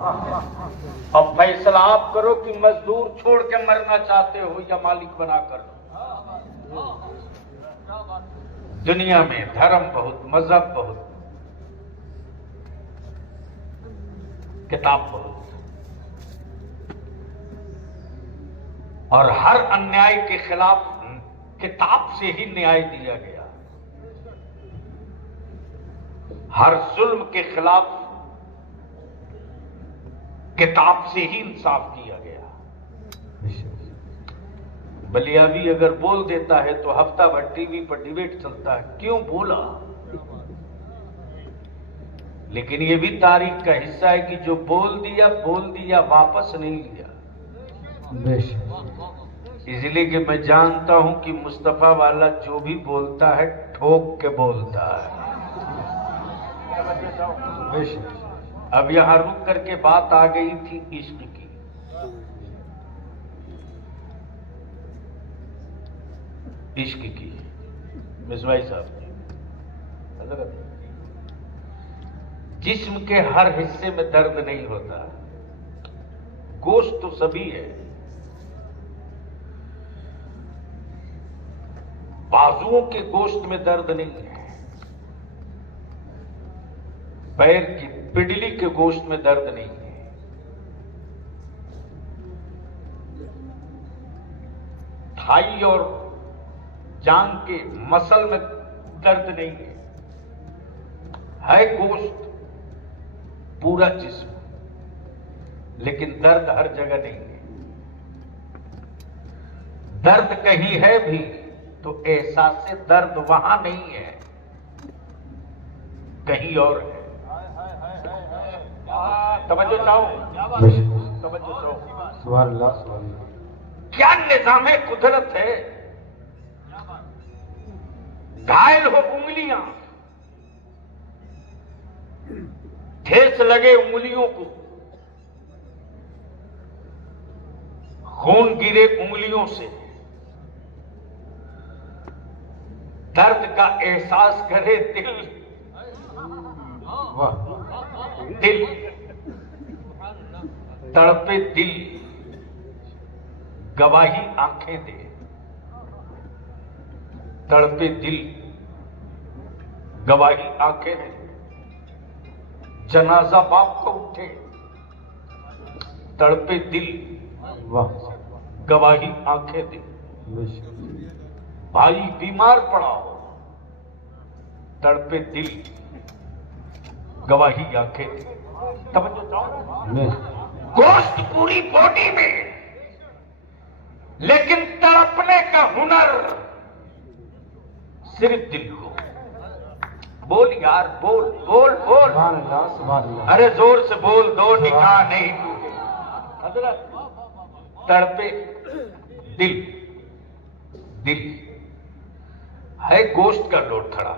اب فیصلہ آپ کرو کہ مزدور چھوڑ کے مرنا چاہتے ہو یا مالک بنا کر دو۔ دنیا میں دھرم بہت، مذہب بہت، کتاب بہت، اور ہر انیائی کے خلاف کتاب سے ہی نیائے دیا گیا، ہر ظلم کے خلاف کتاب سے ہی انصاف کیا گیا۔ بلیابی اگر بول دیتا ہے تو ہفتہ بھر ٹی وی پر ڈیبیٹ چلتا ہے، کیوں بولا؟ لیکن یہ بھی تاریخ کا حصہ ہے کہ جو بول دیا واپس نہیں لیا۔ اس لیے کہ میں جانتا ہوں کہ مصطفیٰ والا جو بھی بولتا ہے ٹھوک کے بولتا ہے۔ اب یہاں رک کر کے بات آ گئی تھی عشق کی۔ عشق کی مصباحی صاحب، حضرت جسم کے ہر حصے میں درد نہیں ہوتا، گوشت تو سبھی ہے، بازوؤں کے گوشت میں درد نہیں ہے، پیر کی پڈلی کے گوشت میں درد نہیں ہے، تھائی اور جان کے مسل میں درد نہیں ہے گوشت پورا جسم، لیکن درد ہر جگہ نہیں ہے۔ درد کہیں ہے بھی تو احساس درد وہاں نہیں ہے، کہیں اور ہے۔ توجہ چاہو، توجہ چاہو، سبحان اللہ، سبحان اللہ۔ کیا نظام قدرت ہے! گھائل ہو انگلیاں، ٹھیس لگے انگلیوں کو، خون گرے انگلیوں سے، درد کا احساس کرے دل، دل تڑپے دل، گواہی آنکھیں دے، تڑپے دل گواہی آنکھیں دے، جنازہ باپ کو اٹھے، تڑپے دل گواہی آنکھیں دے، بھائی بیمار پڑا ہو، تڑپے دل گواہی آنکھیں دے۔ توجہ چاہو، گوشت پوری باڈی میں، لیکن تڑپنے کا ہنر صرف دل کو۔ بول یار، بول بول بول، سبحان اللہ، سبحان اللہ۔ ارے زور سے بول، دو نکاح نہیں ٹوٹے۔ حضرت تڑپے دل، دل ہے گوشت کا لوٹ تھڑا،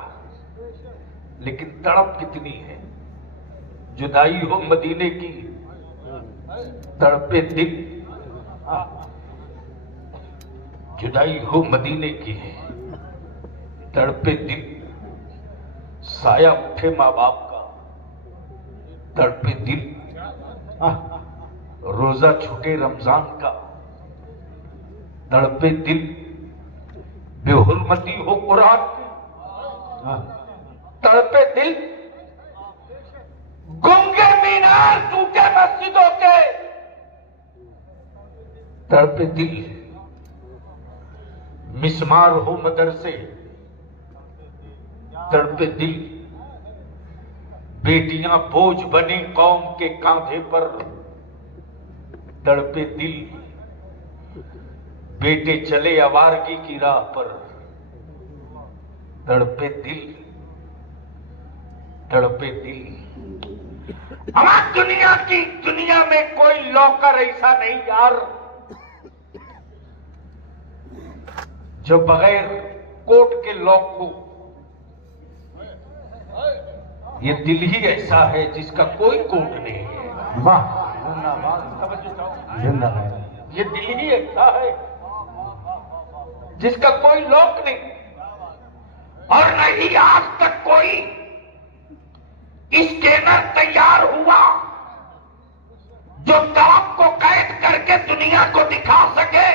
لیکن تڑپ کتنی ہے! جدائی ہو مدینے کی، تڑپے دل، جدائی ہو مدینے کی، تڑپے دل، سایہ اٹھے ماں باپ کا، تڑپے دل، روزہ چھوٹے رمضان کا، تڑپے دل، بے حرمتی ہو قرآن کی، تڑپے دل، گنگے مینار ٹوٹے مسجدوں کے، تڑپے دل، مسمار ہو مدرسے، تڑپے دل، بیٹیاں بوجھ بنی قوم کے کاندھے پر، تڑپے دل، بیٹے چلے آوارگی کی راہ پر، تڑپے دل، تڑپے دل۔ ہماری دنیا میں کوئی لوکر ایسا نہیں یار جو بغیر کوٹ کے لوک ہو۔ یہ دل ہی ایسا ہے جس کا کوئی کوٹ نہیں ہے۔ واہ، زندہ ہے۔ یہ دل ہی ایسا ہے جس کا کوئی لوک نہیں، اور نہیں آج تک کوئی اسکینر تیار ہوا جو تڑپ کو قید کر کے دنیا کو دکھا سکے.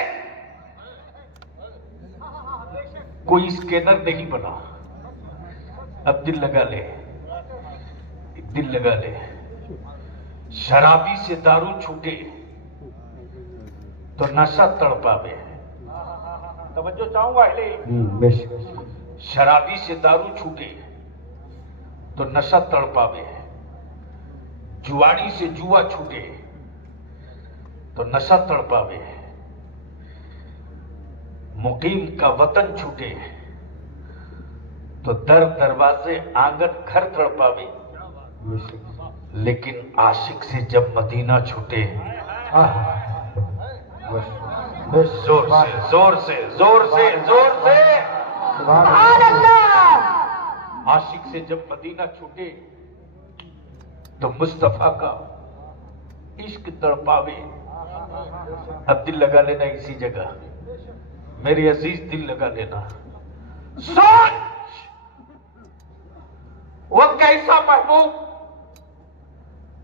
کوئی اسکینر نہیں بنا. اب دل لگا لے، دل لگا لے. شرابی سے دارو چھوٹے تو نشہ تڑپاوے. توجہ چاہوں گا بے شک. شرابی سے دارو چھوٹے تو نشہ تڑپاوے. جواری سے جوا چھوٹے تو نشہ تڑپاوے. مقیم کا وطن چھوٹے تو در دروازے آنگن گھر تڑپاوے. بے شک. لیکن عاشق سے جب مدینہ چھوٹے، بے شک. زور سے زور سے زور سے زور سے سبحان اللہ. عاشق سے جب مدینہ چھوٹے تو مصطفیٰ کا عشق تڑپاوے. اب دل لگا لینا اسی جگہ. میرے عزیز دل لگا لینا. سوچ وہ کیسا محبوب،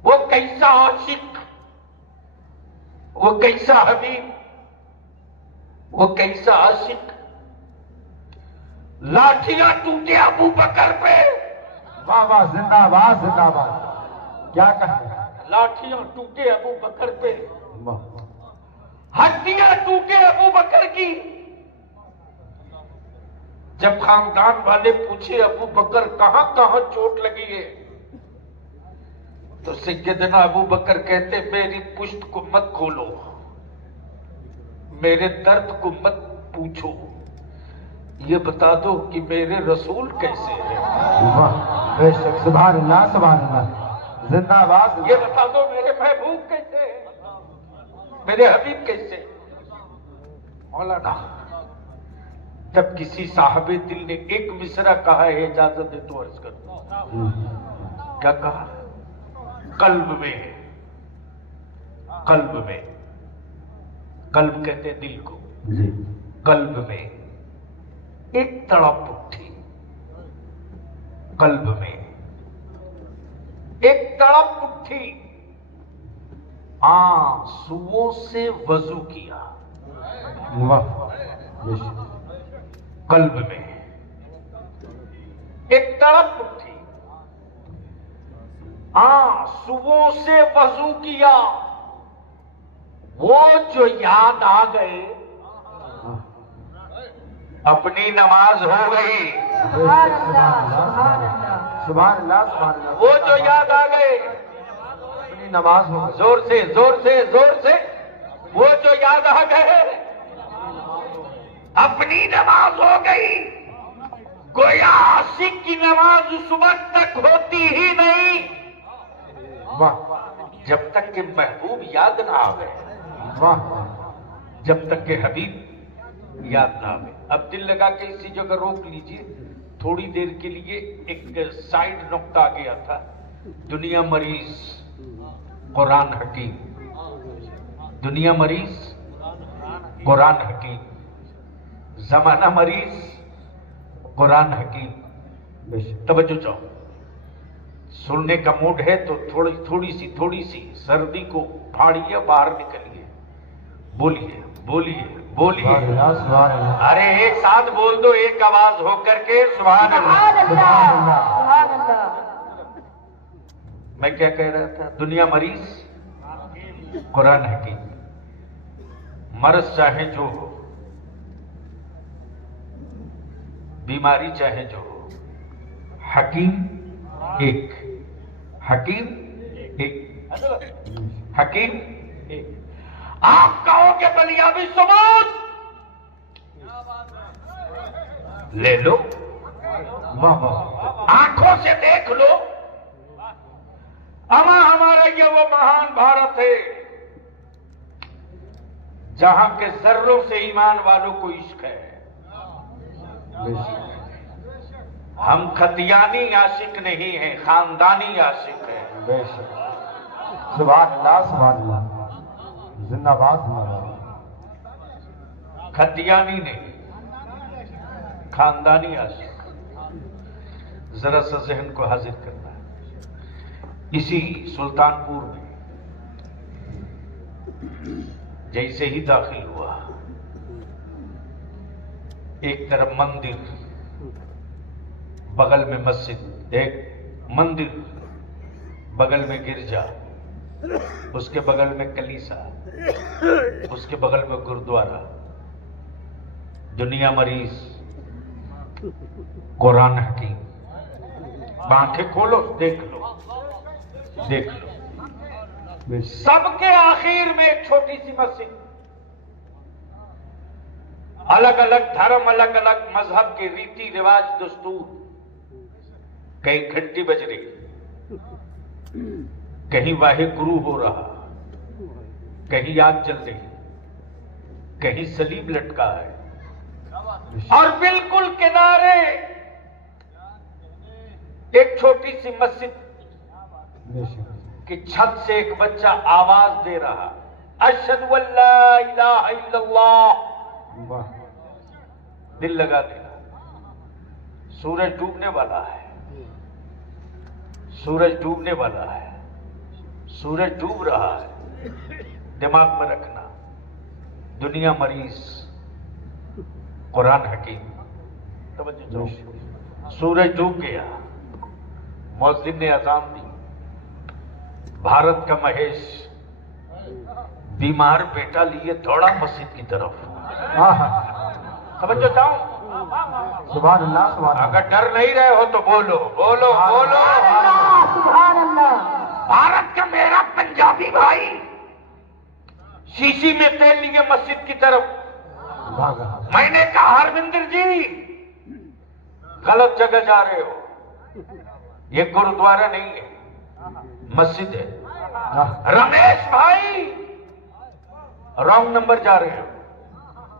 وہ کیسا عاشق، وہ کیسا حبیب، وہ کیسا عاشق. لاٹھیاں ٹوٹے ابو بکر پہ. واہ واہ، زندہ باد زندہ باد. کیا کہیں. لاٹھیاں ٹوٹے ابو بکر پہ، واہ. ہڈیاں ٹوٹے ابو بکر کی. جب خاندان والے پوچھے ابو بکر کہاں کہاں چوٹ لگی ہے، تو سیدنا ابو بکر کہتے میری پشت کو مت کھولو، میرے درد کو مت پوچھو، یہ بتا دو کہ میرے رسول کیسے ہیں. واہ. بے شک. سبحان اللہ سبحان اللہ. زندہ باد. یہ بتا دو میرے محبوب کیسے ہیں، میرے حبیب کیسے ہیں. مولانا جب کسی صاحب دل نے ایک مصرع کہا ہے، اجازت ہے تو عرض کروں. کیا کہا؟ قلب میں، قلب میں، قلب کہتے ہیں دل کو. جی. قلب میں ایک تڑپ اٹھی، قلب میں ایک تڑپ اٹھی، آنسوؤں سے وضو کیا. واہ. بے شک. قلب میں ایک تڑپ اٹھی، آنسوؤں سے وضو کیا. وہ جو یاد آ گئے اپنی نماز ہو گئی. سبحان اللہ سبحان اللہ. وہ جو یاد آ گئے اپنی نماز ہو. زور سے زور سے زور سے، وہ جو یاد آ گئے اپنی نماز ہو گئی. گویا عاشق کی نماز اس وقت تک ہوتی ہی نہیں واہ جب تک کہ محبوب یاد نہ آوے، واہ. جب تک کہ حبیب یاد نہ آوے. اب دل لگا کے اسی جگہ روک لیجئے تھوڑی دیر کے لیے. ایک سائیڈ نقطہ آ گیا تھا. دنیا مریض قرآن حکیم، دنیا مریض قرآن حکیم، زمانہ مریض قرآن حکیم. بے شک. توجہ چاہو، سننے کا موڈ ہے تو تھوڑی سی سردی کو پھاڑیے، باہر نکلیے، بولیے بولیے بولیے. سبحان اللہ سبحان اللہ. ارے ایک ساتھ بول دو ایک آواز ہو کر کے، سبحان اللہ. سبحان اللہ. میں کیا کہہ رہا تھا؟ دنیا مریض قرآن حکیم. مرض چاہے جو ہو، بیماری چاہے جو ہو، حکیم ایک، حکیم ایک، حکیم ایک. آپ کہو کہ بلیابی ثبوت لے لو، واہ واہ. آنکھوں سے دیکھ لو. اما ہمارا یہ وہ مہان بھارت ہے جہاں کے ذروں سے ایمان والوں کو عشق ہے. بے شک. ہم خطیانی عاشق نہیں ہیں، خاندانی عاشق ہیں. بے شک. سبحان اللہ سبحان اللہ. زندہ باد زندہ باد. خطیانی نہیں، خاندانی عاشق. ذرا سا ذہن کو حاضر کرنا ہے. اسی سلطان پور میں جیسے ہی داخل ہوا، ایک طرف مندر، بغل میں مسجد، ایک مندر بغل میں گرجا، اس کے بغل میں کلیسا، اس کے بغل میں گردوارا، دنیا مریض، قرآن حکیم، آنکھیں کھولو دیکھ لو، دیکھ لو، سب کے آخر میں ایک چھوٹی سی مسجد، الگ الگ دھرم، الگ الگ مذہب کے ریتی رواج دستور، کہیں گھنٹی بج رہی، کہیں واحد گرو ہو رہا، کہیں یاد چل رہی، کہیں سلیب لٹکا ہے، اور بالکل کنارے ایک چھوٹی سی مسجد کی چھت سے ایک بچہ آواز دے رہا، اشہد ان لا الہ الا اللہ، دل لگا دینا۔ سورج ڈوبنے والا ہے، سورج ڈوبنے والا ہے، سورج ڈوب رہا ہے، دماغ میں رکھنا، دنیا مریض، قرآن حکیم، توجہ دو۔ سورج ڈوب گیا، مؤذن نے اذان دی، بھارت کا مہیش بیمار بیٹا لیے دوڑا مسجد کی طرف، توجہ چاہوں، سبحان اللہ سبحان اللہ۔ اگر ڈر نہیں رہے ہو تو بولو بولو بولو۔ سبحان اللہ۔ بھارت کا میرا پنجابی بھائی شیشی میں تیل لیے مسجد کی طرف، میں نے کہا ہرمندر جی غلط جگہ جا رہے ہو، یہ گرودوارا نہیں ہے، مسجد ہے۔ رمیش بھائی رانگ نمبر جا رہے ہو،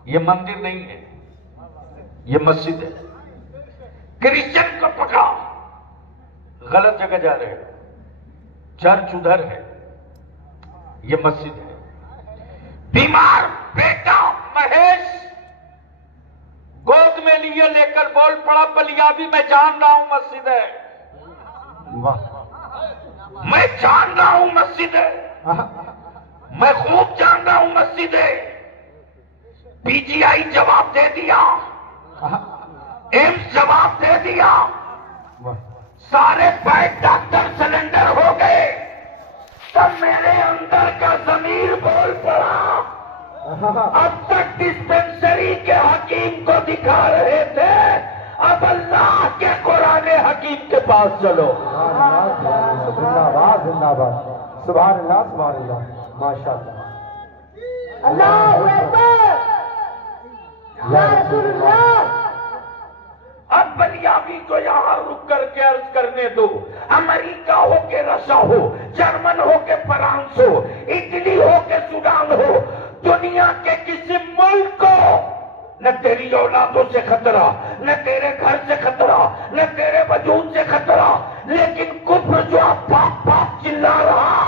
یہ مندر نہیں ہے، یہ مسجد ہے۔ کرسچن کو پکڑا، غلط جگہ جا رہے ہو، چرچ ادھر ہے، یہ مسجد ہے۔ بیمار بیٹا مہیش گود میں لیے لے کر بول پڑا پلیابی، میں جان رہا ہوں مسجد ہے، میں جان رہا ہوں مسجد ہے، میں خوب جان رہا ہوں مسجد ہے۔ پی جی آئی جواب دے دیا، ایمس جواب دے دیا، سارے بیڈ ڈاکٹر سلنڈر ہو گئے، تب میرے اندر کا ضمیر بول پڑا، اب تک ڈسپینسری کے حکیم کو دکھا رہے تھے، اب اللہ کے قرآن حکیم کے پاس چلو۔ زندہ باد زندہ باد، سبحان اللہ سبحان اللہ، ماشاء اللہ۔ اللہ اکبر، یا رسول اللہ۔ اب بلیابی کو یہاں رک کر کے عرض کرنے دو، امریکہ ہو کے رشا ہو، جرمن ہو کے فرانس ہو، اٹلی ہو کے سوڈان ہو، دنیا کے کسی ملک کو نہ تیری اولادوں سے خطرہ، نہ تیرے گھر سے خطرہ، نہ تیرے وجود سے خطرہ، لیکن کفر جو اب پاپ پاپ چلا رہا،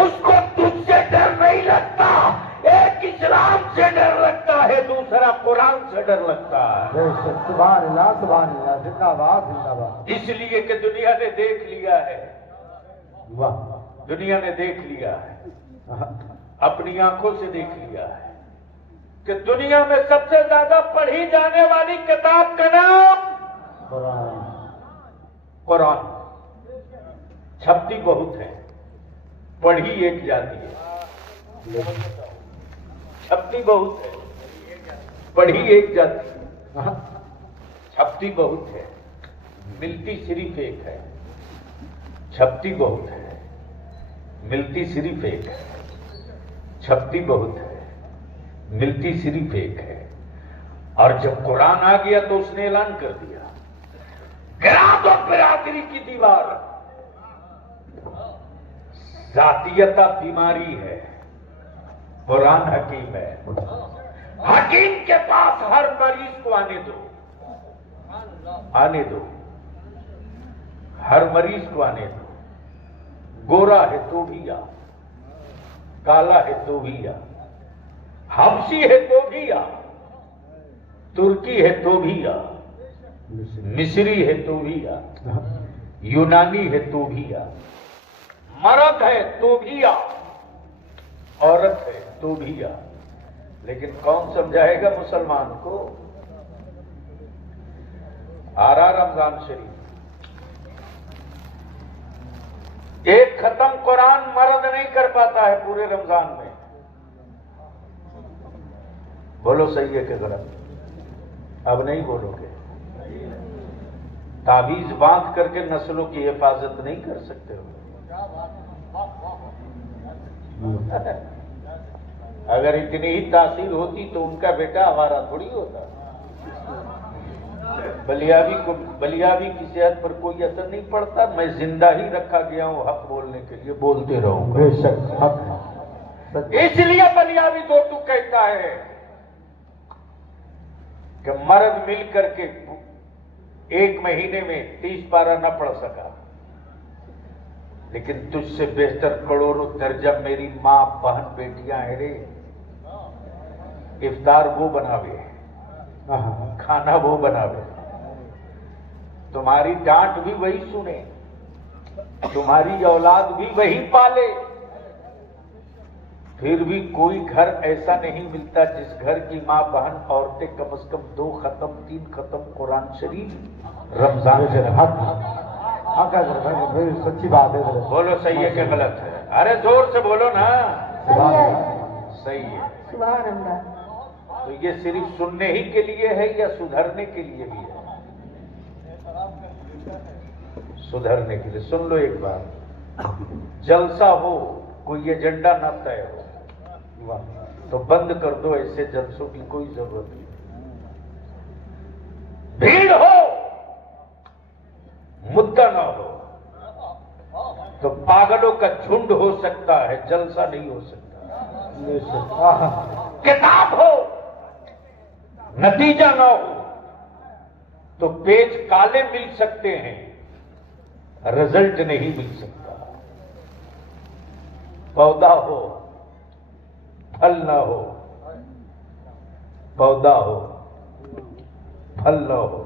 اس کو تجھ سے ڈر نہیں لگتا، ایک اسلام سے ڈر لگتا ہے، دوسرا قرآن سے ڈر لگتا ہے۔ سبحان اللہ سبحان اللہ، زندہ باد زندہ باد۔ اس لیے کہ دنیا نے دیکھ لیا ہے، واہ، دنیا نے دیکھ لیا ہے، اپنی آنکھوں سے دیکھ لیا ہے کہ دنیا میں سب سے زیادہ پڑھی جانے والی کتاب کا نام قرآن۔ قرآن، چھپتی بہت ہے، پڑھی ایک جاتی ہے، چھپتی بہت ہے، پڑھی ایک جاتی ہے، چھپتی بہت ہے، ملتی صرف ایک ہے، چھپتی بہت ہے، ملتی صرف ایک ہے، چھپتی بہت ہے، ملتی صرف ایک ہے۔ اور جب قرآن آ گیا تو اس نے اعلان کر دیا، گرا دو برادری کی دیوار، ذاتیتا بیماری ہے، قرآن حکیم ہے، حکیم کے پاس ہر مریض کو آنے دو، آنے دو، ہر مریض کو آنے دو، گورا ہے تو بھی آ، کالا ہے تو بھی آ، حبشی ہے تو بھی آ، ترکی ہے تو بھی آ، مصری ہے تو بھی آ، یونانی ہے تو بھی آ، مرد ہے تو بھی آ، عورت ہے تو بھی آ، لیکن کون سمجھائے گا مسلمان کو؟ آ رہا رمضان شریف، ایک ختم قرآن مرد نہیں کر پاتا ہے پورے رمضان میں. بولو صحیح ہے کہ غلط؟ اب نہیں بولو گے. تعویذ باندھ کر کے نسلوں کی حفاظت نہیں کر سکتے ہو. اگر اتنی ہی تاثیر ہوتی تو ان کا بیٹا ہمارا تھوڑی ہوتا. بلیاوی کی صحت پر کوئی اثر نہیں پڑتا. میں زندہ ہی رکھا گیا ہوں حق بولنے کے لیے، بولتے رہوں گا. بے شک حق ہے. اس لیے بلیاوی دوٹو کہتا ہے کہ مرد مل کر کے ایک مہینے میں 30 پارہ نہ پڑھ سکا، لیکن تجھ سے بہتر کروڑوں درجہ میری ماں بہن بیٹیاں ہیں رے. افطار وہ بناوے، کھانا وہ بناوے، تمہاری ڈانٹ بھی وہی سنے، تمہاری اولاد بھی وہی پالے. پھر بھی کوئی گھر ایسا نہیں ملتا جس گھر کی ماں بہن عورتیں کم از کم 2 ختم 3 ختم قرآن شریف رمضان سے حق حق ہے. سچی بات ہے. بولو صحیح ہے کہ غلط ہے؟ ارے زور سے بولو نا. صحیح ہے. صحیح ہے. سبحان اللہ. تو یہ صرف سننے ہی کے لیے ہے یا سدھرنے کے لیے بھی ہے؟ سدھرنے کے لیے. سن لو ایک بات، جلسہ ہو کوئی ایجنڈا نہ طے ہو تو بند کر دو. ایسے جلسوں کی کوئی ضرورت نہیں. بھیڑ ہو مدعا نہ ہو تو پاگلوں کا جھنڈ ہو سکتا ہے، جلسہ نہیں ہو سکتا. کتاب ہو نتیجہ نہ ہو تو پیج کالے مل سکتے ہیں، رزلٹ نہیں مل سکتا. پودا ہو پھل نہ ہو، پودا ہو پھل نہ ہو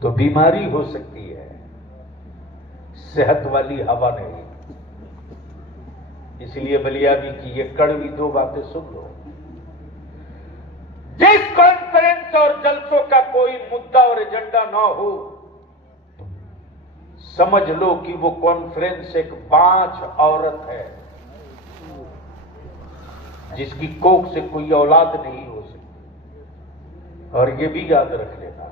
تو بیماری ہو سکتی ہے، صحت والی ہوا نہیں. اس لیے بلیاوی کی یہ کڑوی 2 باتیں سن لو. جس کانفرنس اور جلسوں کا کوئی مدعا اور ایجنڈا نہ ہو، سمجھ لو کہ وہ کانفرنس ایک بانجھ عورت ہے جس کی کوکھ سے کوئی اولاد نہیں ہو سکتی. اور یہ بھی یاد رکھ لینا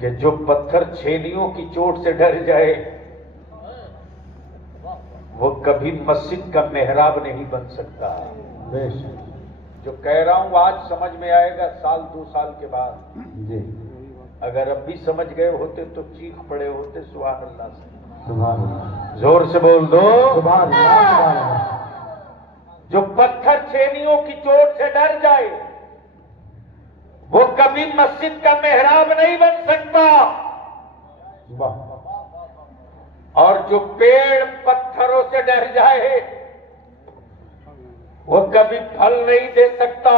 کہ جو پتھر چھینیوں کی چوٹ سے ڈر جائے وہ کبھی مسجد کا محراب نہیں بن سکتا. جو کہہ رہا ہوں آج سمجھ میں آئے گا 1 2 سال کے بعد. جی اگر اب بھی سمجھ گئے ہوتے تو چیخ پڑے ہوتے سبحان اللہ سے. سبحان اللہ. زور سے بول دو سبحان اللہ. سبحان اللہ. جو پتھر چھینیوں کی چوٹ سے ڈر جائے وہ کبھی مسجد کا محراب نہیں بن سکتا. واہ. اور جو پیڑ پتھروں سے ڈر جائے وہ کبھی پھل نہیں دے سکتا.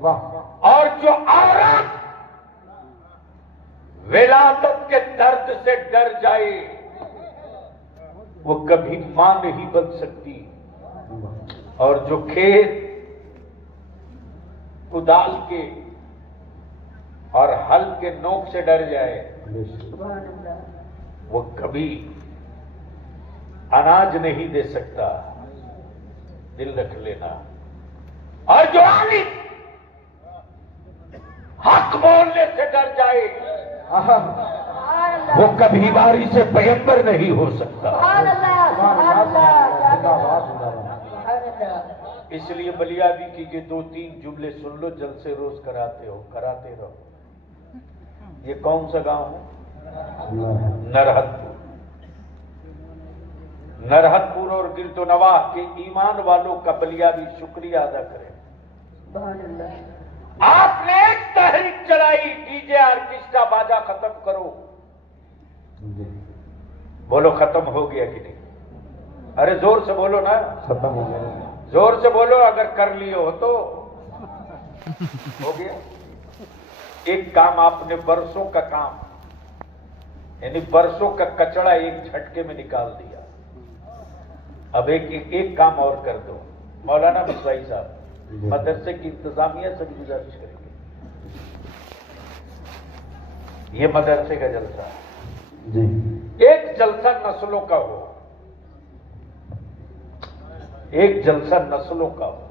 واہ. اور جو عورت ولادت کے درد سے ڈر جائے وہ کبھی ماں نہیں بن سکتی. اور جو کھیت کدال کے اور ہل کے نوک سے ڈر جائے سبحان اللہ. وہ کبھی اناج نہیں دے سکتا. دل رکھ لینا. اور جو عالم حق بولنے سے ڈر جائے سبحان اللہ. وہ کبھی واری سے پیغمبر نہیں ہو سکتا. سبحان اللہ. سبحان اللہ. کیا زندہ کہنا. باد. زندہ باد. سبحان اللہ. اس لیے بلیاوی کی یہ 2-3 جملے سن لو. جلسے روز کراتے ہو، کراتے رہو. یہ کون سا گاؤں ہے؟ نرہت پور. نرہت پور اور گرد و نواح کے ایمان والوں کا بلیاوی شکریہ ادا کرے. سبحان اللہ. آپ نے ایک تحریک چلائی ڈی جے آرکیسٹرا باجا ختم کرو. جی بولو ختم ہو گیا کہ نہیں؟ ارے زور سے بولو نا. ختم ہو گیا. زور سے بولو. اگر کر لیے ہو تو ہو گیا. ایک کام آپ نے برسوں کا کام یعنی برسوں کا کچڑا ایک جھٹکے میں نکال دیا. اب ایک کام اور کر دو مولانا مصباحی صاحب، مدرسے کی انتظامیہ سے بھی گزارش کریں گے، یہ مدرسے کا جلسہ ہے، جی ایک جلسہ نسلوں کا ہو، ایک جلسہ نسلوں کا ہو۔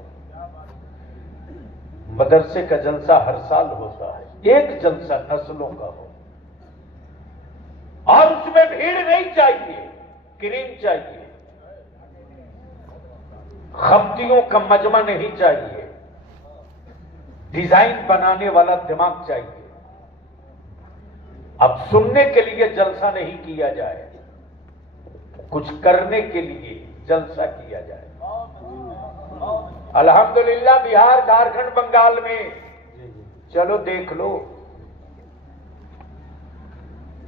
مدرسے کا جلسہ ہر سال ہوتا ہے، ایک جلسہ نسلوں کا ہو، اور اس میں بھیڑ نہیں چاہیے، کریم چاہیے، خبتیوں کا مجمع نہیں چاہیے، ڈیزائن بنانے والا دماغ چاہیے۔ اب سننے کے لیے جلسہ نہیں کیا جائے، کچھ کرنے کے لیے جلسہ کیا جائے۔ الحمدللہ بہار، جھارکھنڈ، بنگال میں چلو دیکھ لو،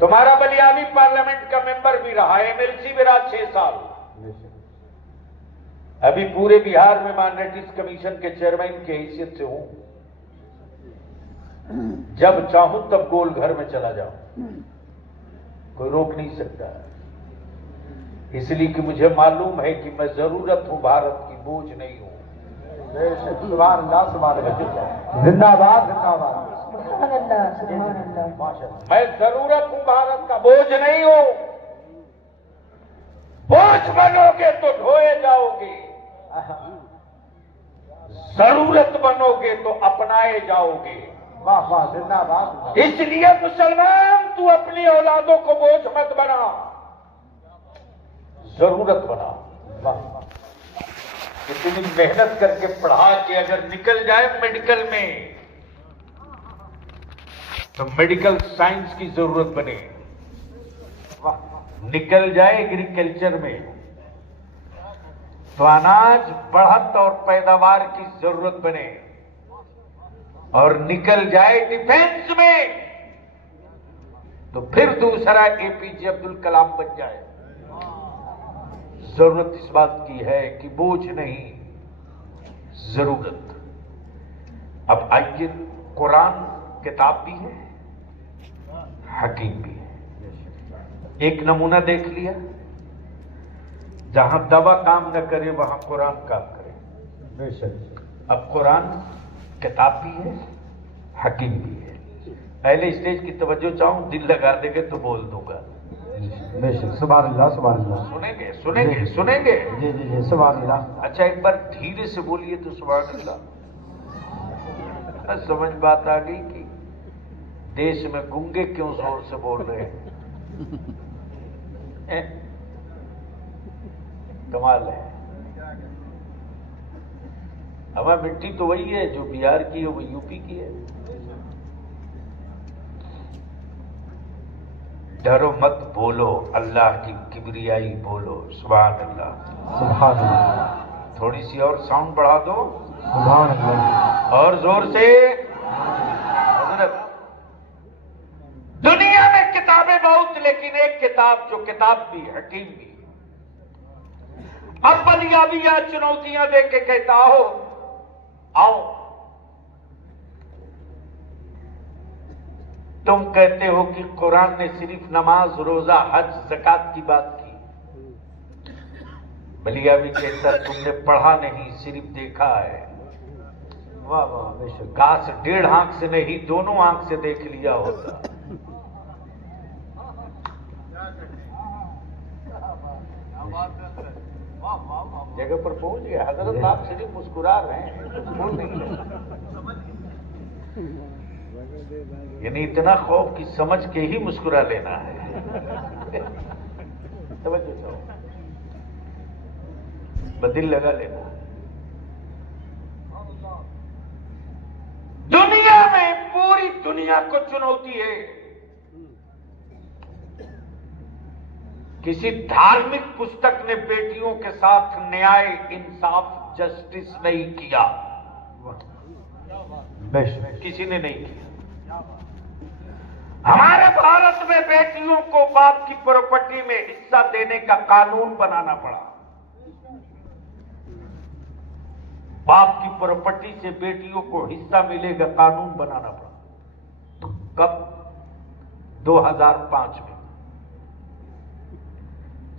تمہارا بلیابی پارلیمنٹ کا ممبر بھی رہا، MLC بھی رہا 6 سال، ابھی پورے بہار میں مائنورٹیز کمیشن کے چیئرمین کی حیثیت سے ہوں، جب چاہوں تب گول گھر میں چلا جاؤں، کوئی روک نہیں سکتا، اس لیے کہ مجھے معلوم ہے کہ میں ضرورت ہوں، بھارت کی بوجھ نہیں ہوں۔ سبحان اللہ سبحان اللہ، زندہ باد زندہ باد، سبحان اللہ سبحان اللہ، میں ضرورت ہوں، بھارت کا بوجھ نہیں ہوں۔ بوجھ بنو گے تو ڈھوئے جاؤ گے، ضرورت بنو گے تو اپنائے جاؤ گے۔ واہ واہ، زندہ باد، اس لیے مسلمان تو اپنی اولادوں کو بوجھ مت بنا، ضرورت بنا۔ اتنی محنت کر کے پڑھا کے اگر نکل جائے میڈیکل میں تو میڈیکل سائنس کی ضرورت بنے، نکل جائے ایگریکلچر میں تو اناج بڑھت اور پیداوار کی ضرورت بنے، اور نکل جائے ڈیفینس میں تو پھر دوسرا APJ عبد الکلام بن جائے۔ ضرورت اس بات کی ہے کہ بوجھ نہیں، ضرورت۔ اب آئیے، قرآن کتاب بھی ہے، حکیم بھی ہے۔ ایک نمونہ دیکھ لیا، جہاں دوا کام نہ کرے وہاں قرآن کام کرے۔ بے شک، اب قرآن کتاب بھی ہے، حکیم بھی ہے۔ پہلے اسٹیج کی توجہ چاہوں، دل لگا دے گے تو بول دوں گا، بے شک، سبحان اللہ سبحان اللہ، سنیں گے سنیں گے سنیں گے۔ جی جی جی، سبحان اللہ، اچھا ایک بار دھیرے سے بولیے تو سبحان اللہ، سمجھ بات آ گئی کہ دیش میں گونگے کیوں زور سے بول رہے ہیں؟ کمال ہے۔ ہماری مٹی تو وہی ہے جو بہار کی ہے، وہ UP کی ہے۔ ڈرو مت، بولو اللہ کی کبریائی بولو، سبحان اللہ سبحان اللہ، تھوڑی سی اور ساؤنڈ بڑھا دو، سبحان اللہ، اور زور سے۔ حضرت، دنیا میں کتابیں بہت، لیکن ایک کتاب جو کتاب بھی حکیم بھی، اب بلیابیاں چنوتیاں دے کے کہتا ہو آؤ، تم کہتے ہو کہ قرآن نے صرف نماز، روزہ، حج، زکات کی بات کی، بلیابی کہتا تم نے پڑھا نہیں، صرف دیکھا ہے۔ واہ واہ، بے شک، کاش 1.5 آنکھ سے نہیں 2 آنکھ سے دیکھ لیا ہوتا۔ جگہ پر پہنچ گیا حضرت، آپ صرف مسکرا رہے ہیں، کچھ بول نہیں رہے، یعنی اتنا خوف کہ سمجھ کے ہی مسکرا لینا ہے۔ توجہ چاہو، بدل لگا لینا۔ دنیا میں پوری دنیا کو چنوتی ہے، کسی دھارمک پستک نے بیٹیوں کے ساتھ نیائے، انصاف، جسٹس نہیں کیا، بے شک، کسی نے نہیں کیا۔ ہمارے بھارت میں بیٹیوں کو باپ کی پراپرٹی میں حصہ دینے کا قانون بنانا پڑا، باپ کی پراپرٹی سے بیٹیوں کو حصہ ملے گا، قانون بنانا پڑا۔ کب؟ 2005 میں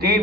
3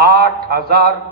8,000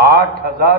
8,000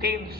3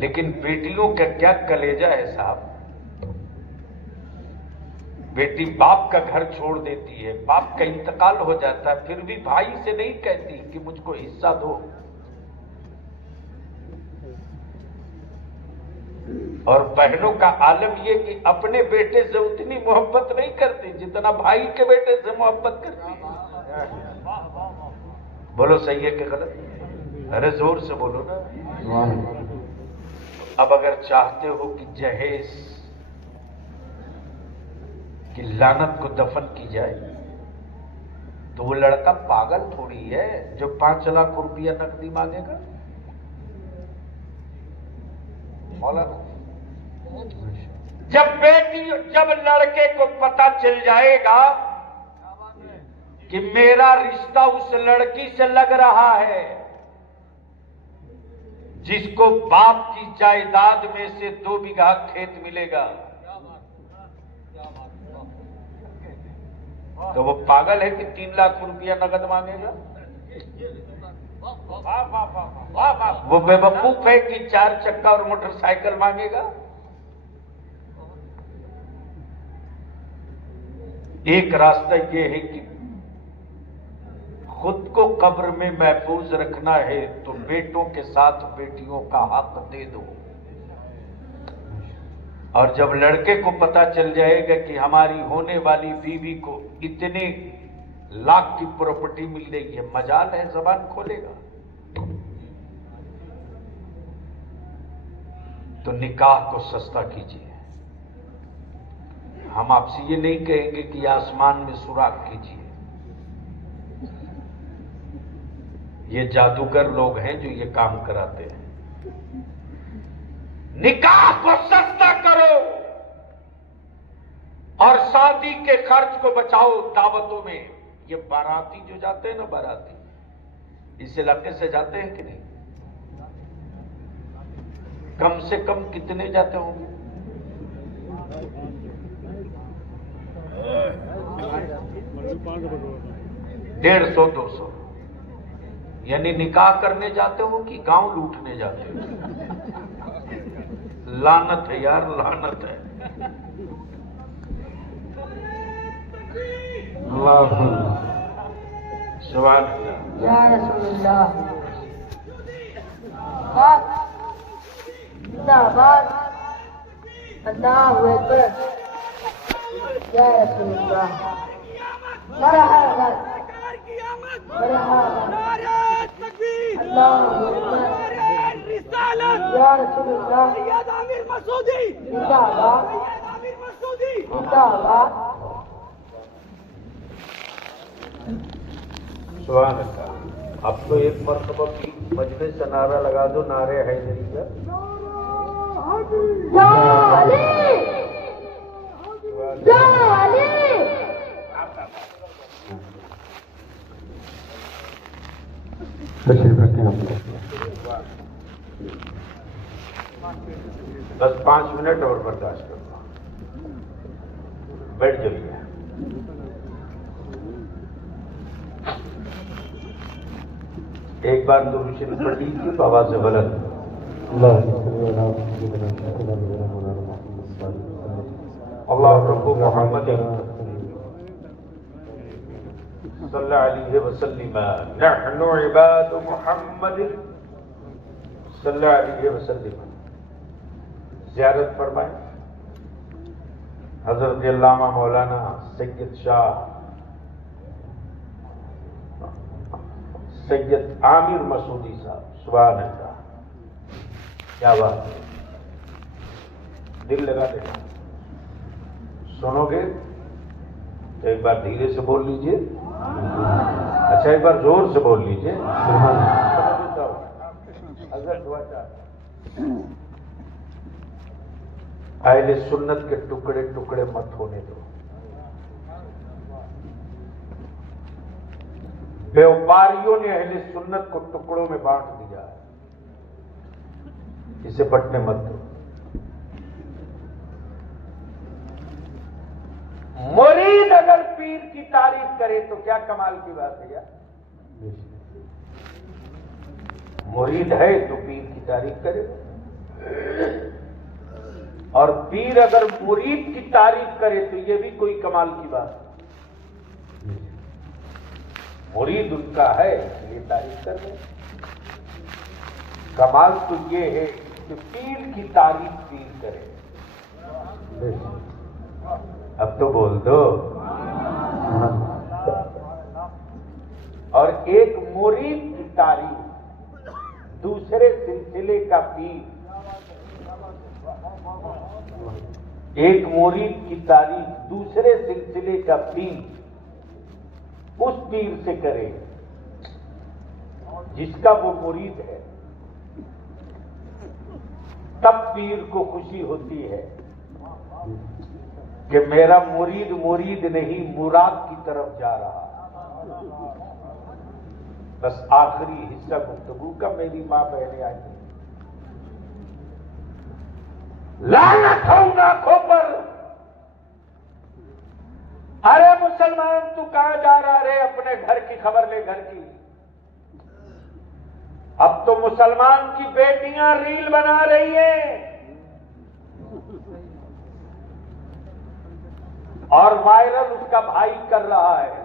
لیکن بیٹیوں کا کیا کلیجہ ہے صاحب. بیٹی باپ کا گھر چھوڑ دیتی ہے، باپ کا انتقال ہو جاتا ہے، پھر بھی بھائی سے نہیں کہتی کہ مجھ کو حصہ دو. اور بہنوں کا عالم یہ کہ اپنے بیٹے سے اتنی محبت نہیں کرتی جتنا بھائی کے بیٹے سے محبت کرتی ہے. بولو صحیح ہے کہ غلط؟ ارے زور سے بولو نا. اب اگر چاہتے ہو کہ جہیز کی لعنت کو دفن کی جائے تو وہ لڑکا پاگل تھوڑی ہے جو 5 لاکھ روپیہ نقدی مانگے گا. مولانا جب لڑکے کو پتا چل جائے گا کہ میرا رشتہ اس لڑکی سے لگ رہا ہے جس کو باپ کی جائیداد میں سے 2 بیگھہ کھیت ملے گا، تو وہ پاگل ہے کہ 3 لاکھ روپیہ نقد مانگے گا؟ وہ بے وقوف ہے کہ 4 چکا اور موٹر سائیکل مانگے گا؟ ایک راستہ یہ ہے کہ خود کو قبر میں محفوظ رکھنا ہے تو بیٹوں کے ساتھ بیٹیوں کا حق دے دو. اور جب لڑکے کو پتا چل جائے گا کہ ہماری ہونے والی بیوی کو اتنے لاکھ کی پراپرٹی مل رہی ہے، مجال ہے زبان کھولے گا. تو نکاح کو سستا کیجیے. ہم آپ سے یہ نہیں کہیں گے کہ آسمان میں سوراخ کیجیے. یہ جادوگر لوگ ہیں جو یہ کام کراتے ہیں. نکاح کو سستا کرو اور شادی کے خرچ کو بچاؤ. دعوتوں میں یہ باراتی جو جاتے ہیں نا، باراتی اس علاقے سے جاتے ہیں کہ نہیں؟ کم سے کم کتنے جاتے ہوں گے؟ 150-200. یعنی نکاح کرنے جاتے ہو کہ گاؤں لوٹنے جاتے ہو؟ لعنت ہے یار، لعنت ہے. اللہ سبحان اللہ. یا رسول اللہ. بات زندہ باد. اللہ اکبر. یا رسول اللہ. مرحبا مرحبا. اللہ اکبر. یا رسول اللہ. زندہ باد زندہ باد. سبحان اللہ. اب تو ایک مرتبہ کی مجلس سے نعرہ لگا دو، نعرے حیدری کا. یا علی یا علی. تشریف رکھیں آپ. بس 5 منٹ اور برداشت کرنا. بیٹھ جائیے. ایک بار تو روشن پڑھ لیجیے آواز سے بلند. اللہ رب محمد صلی اللہ علیہ وسلم. نحن عباد محمد صلی اللہ علیہ وسلم. زیارت فرمائیں حضرت علامہ مولانا سید شاہ سید عامر مسعودی صاحب. سبحان اللہ. کیا بات ہے. دل لگا دینا. سنو گے تو ایک بار دھیرے سے بول لیجئے. اچھا ایک بار زور سے بول لیجئے. اہل سنت کے ٹکڑے ٹکڑے مت ہونے دو. بیوپاریوں نے اہل سنت کو ٹکڑوں میں بانٹ دیا. اسے بٹنے مت دو. مرید اگر پیر کی تعریف کرے تو کیا کمال کی بات ہے یار. مرید ہے تو پیر کی تعریف کرے. اور پیر اگر مرید کی تعریف کرے تو یہ بھی کوئی کمال کی بات ہے. مرید ان کا ہے اس لیے تعریف کر رہے. کمال تو یہ ہے کہ پیر کی تعریف پیر کرے. اب تو بول دو. اور ایک مرید کی تعریف دوسرے سلسلے کا پیر. ایک مرید کی تعریف دوسرے سلسلے کا پیر اس پیر سے کرے جس کا وہ مرید ہے. تب پیر کو خوشی ہوتی ہے کہ میرا مرید مرید نہیں مراد کی طرف جا رہا. بس آخری حصہ گفتگو کا میری ماں بہنیں آئی. لعنت ہو ان آنکھوں پر. ارے مسلمان تو کہاں جا رہا رے؟ اپنے گھر کی خبر لے، گھر کی. اب تو مسلمان کی بیٹیاں ریل بنا رہی ہیں اور وائرل اس کا بھائی کر رہا ہے.